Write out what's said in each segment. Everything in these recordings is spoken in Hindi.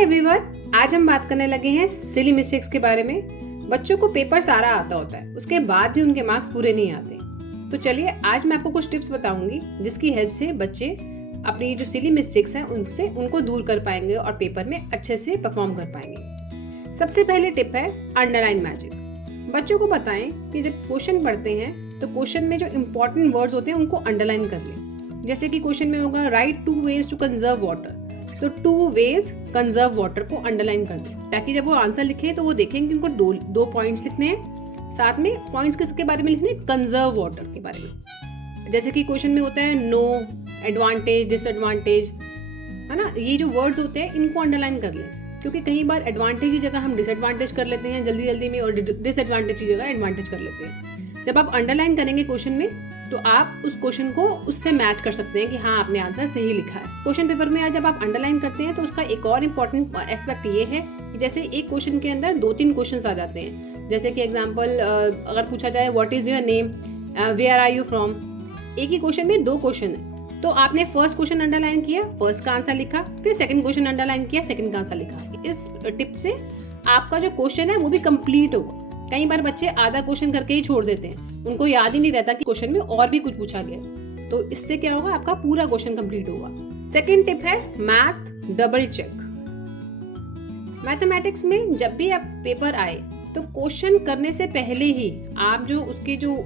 हाय एवरीवन, आज हम बात करने लगे हैं सिली मिस्टेक्स के बारे में। बच्चों को पेपर सारा आता होता है, उसके बाद भी उनके मार्क्स पूरे नहीं आते। तो चलिए आज मैं आपको कुछ टिप्स बताऊंगी जिसकी हेल्प से बच्चे अपनी जो सिली मिस्टेक्स हैं उनको दूर कर पाएंगे और पेपर में अच्छे से परफॉर्म कर पाएंगे। सबसे पहले टिप है अंडरलाइन मैजिक। बच्चों को बताएं कि जब क्वेश्चन पढ़ते हैं तो क्वेश्चन में जो इंपॉर्टेंट वर्ड्स होते हैं उनको अंडरलाइन कर लें। जैसे कि क्वेश्चन में होगा write 2 ways to conserve water, तो 2 ways कंजर्व वाटर को अंडरलाइन कर दें ताकि जब वो आंसर लिखें तो वो देखें कि उनको दो पॉइंट्स लिखने हैं। साथ में पॉइंट्स किसके बारे में लिखने हैं? कंजर्व वाटर के बारे में। जैसे कि क्वेश्चन में होता है नो, एडवांटेज, डिसएडवांटेज, है ना। ये जो वर्ड्स होते हैं इनको अंडरलाइन कर लें, क्योंकि कई बार एडवांटेज की जगह हम डिसएडवांटेज कर लेते हैं जल्दी में, और डिसएडवांटेज की जगह एडवांटेज कर लेते हैं। जब आप अंडरलाइन करेंगे क्वेश्चन में तो आप उस क्वेश्चन को उससे मैच कर सकते हैं कि हाँ आपने आंसर सही लिखा है। क्वेश्चन पेपर में आज जब आप अंडरलाइन करते हैं तो उसका एक और इम्पॉर्टेंट एस्पेक्ट ये है कि जैसे एक क्वेश्चन के अंदर 2-3 क्वेश्चंस आ जाते हैं। जैसे कि एग्जांपल अगर पूछा जाए what is your name, where are you from, एक ही क्वेश्चन में 2 क्वेश्चन है, तो आपने फर्स्ट क्वेश्चन अंडरलाइन किया, फर्स्ट का आंसर लिखा, फिर सेकंड क्वेश्चन अंडरलाइन किया, सेकंड का आंसर लिखा। इस टिप से आपका जो क्वेश्चन है वो भी कंप्लीट होगा। कई बार बच्चे आधा क्वेश्चन करके ही छोड़ देते हैं, उनको याद ही नहीं रहता कि क्वेश्चन में और भी कुछ पूछा गया। तो इससे क्या होगा, आपका पूरा क्वेश्चन कंप्लीट होगा। सेकंड टिप है मैथ डबल चेक। मैथमेटिक्स में जब भी आप पेपर आए तो क्वेश्चन करने से पहले ही आप जो उसके जो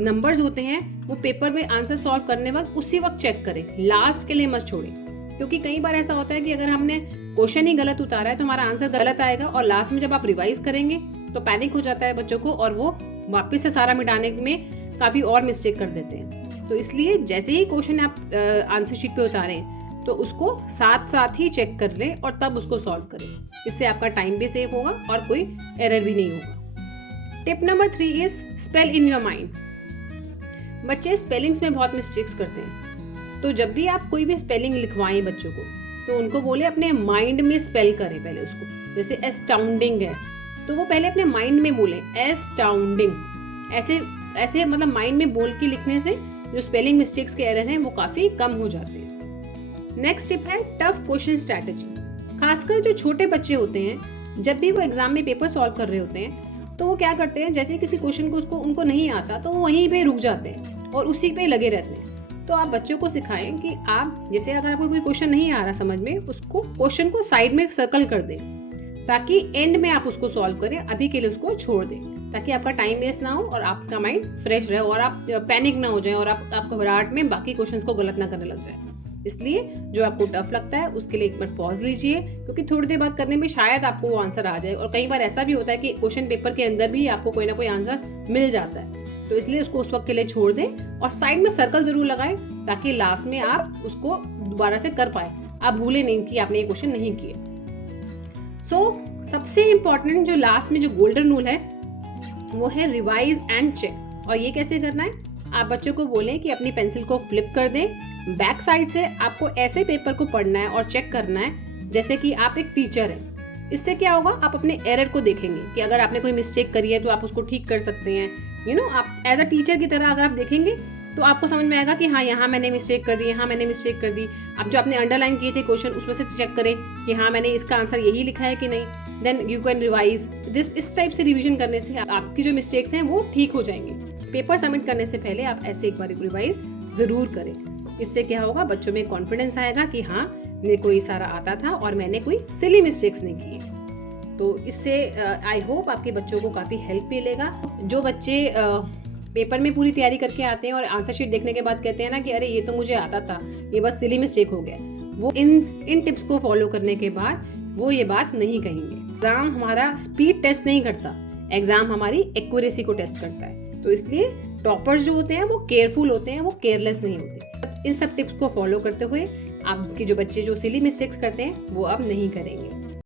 नंबर्स होते हैं वो पेपर में आंसर सॉल्व करने वक्त उसी वक्त चेक करें, लास्ट के लिए मत छोड़ें। क्योंकि कई बार ऐसा होता है कि अगर हमने क्वेश्चन ही गलत उतारा है तो हमारा आंसर गलत आएगा और लास्ट में जब आप रिवाइज करेंगे तो पैनिक हो जाता है बच्चों को और वो वापस से सारा मिटाने में काफ़ी और मिस्टेक कर देते हैं। तो इसलिए जैसे ही क्वेश्चन आप आंसर शीट पे उतारें तो उसको साथ ही चेक कर लें और तब उसको सॉल्व करें। इससे आपका टाइम भी सेव होगा और कोई एरर भी नहीं होगा। Tip number 3 is spell in your mind. बच्चे स्पेलिंग्स में बहुत मिस्टेक्स करते हैं, तो जब भी आप कोई भी स्पेलिंग लिखवाएं बच्चों को तो उनको बोले अपने माइंड में स्पेल करें पहले उसको। जैसे एस्टाउंडिंग है तो वो पहले अपने माइंड में बोले एस्टाउंडिंग। ऐसे मतलब माइंड में बोल के लिखने से जो स्पेलिंग मिस्टेक्स के एरर हैं वो काफ़ी कम हो जाते हैं। नेक्स्ट टिप है टफ क्वेश्चन स्ट्रैटेजी। खासकर जो छोटे बच्चे होते हैं, जब भी वो एग्जाम में पेपर सॉल्व कर रहे होते हैं तो वो क्या करते हैं, जैसे किसी क्वेश्चन को उनको नहीं आता तो वो वहीं पे रुक जाते हैं और उसी पे लगे रहते हैं। तो आप बच्चों को सिखाएं कि आप जैसे अगर आपको कोई क्वेश्चन नहीं आ रहा समझ में, उसको क्वेश्चन को साइड में सर्कल कर दें ताकि एंड में आप उसको सॉल्व करें, अभी के लिए उसको छोड़ दें ताकि आपका टाइम वेस्ट ना हो और आपका माइंड फ्रेश रहे और आप पैनिक ना हो जाए और आप घबराहट में बाकी क्वेश्चंस को गलत ना करने लग जाए। इसलिए जो आपको टफ लगता है उसके लिए एक मिनट पॉज लीजिए, क्योंकि थोड़ी देर बाद करने में शायद आपको वो आंसर आ जाए। और कई बार ऐसा भी होता है कि क्वेश्चन पेपर के अंदर भी आपको कोई ना कोई आंसर मिल जाता है, तो इसलिए उसको उस वक्त के लिए छोड़ दें और साइड में सर्कल जरूर लगाएं ताकि लास्ट में आप उसको दोबारा से कर पाए, आप भूले नहीं कि आपने ये क्वेश्चन नहीं किए। सबसे इम्पोर्टेंट जो लास्ट में जो गोल्डन रूल है वो है रिवाइज एंड चेक। और ये कैसे करना है, आप बच्चों को बोलें कि अपनी पेंसिल को फ्लिप कर दें, बैक साइड से आपको ऐसे पेपर को पढ़ना है और चेक करना है जैसे कि आप एक टीचर हैं। इससे क्या होगा, आप अपने एरर को देखेंगे कि अगर आपने कोई मिस्टेक करी है तो आप उसको ठीक कर सकते हैं। आप एज अ टीचर की तरह अगर आप देखेंगे तो आपको समझ में आएगा कि हाँ यहाँ मैंने मिस्टेक कर दी, यहाँ मैंने मिस्टेक कर दी। अब जो आपने अंडरलाइन किए थे क्वेश्चन उसमें से चेक करें कि हाँ मैंने इसका आंसर यही लिखा है कि नहीं, then you can revise this. इस टाइप से रिवीजन करने से आपकी जो मिस्टेक्स हैं वो ठीक हो जाएंगे। पेपर सबमिट करने से पहले आप ऐसे एक बार रिवाइज जरूर करें। इससे क्या होगा, बच्चों में कॉन्फिडेंस आएगा कि हाँ मेरे को ये सारा आता था और मैंने कोई सिली मिस्टेक्स नहीं की। तो इससे आई होप आपके बच्चों को काफ़ी हेल्प मिलेगा। जो बच्चे पेपर में पूरी तैयारी करके आते हैं और आंसर शीट देखने के बाद कहते हैं ना कि अरे ये तो मुझे आता था, ये बस सिली मिस्टेक हो गया, वो इन टिप्स को फॉलो करने के बाद वो ये बात नहीं कहेंगे। एग्जाम हमारा स्पीड टेस्ट नहीं करता, एग्जाम हमारी एक्यूरेसी को टेस्ट करता है। तो इसलिए टॉपर्स जो होते हैं वो केयरफुल होते हैं, वो केयरलेस नहीं होते। इन सब टिप्स को फॉलो करते हुए आपके जो बच्चे जो सिली मिस्टेक्स करते हैं वो अब नहीं करेंगे।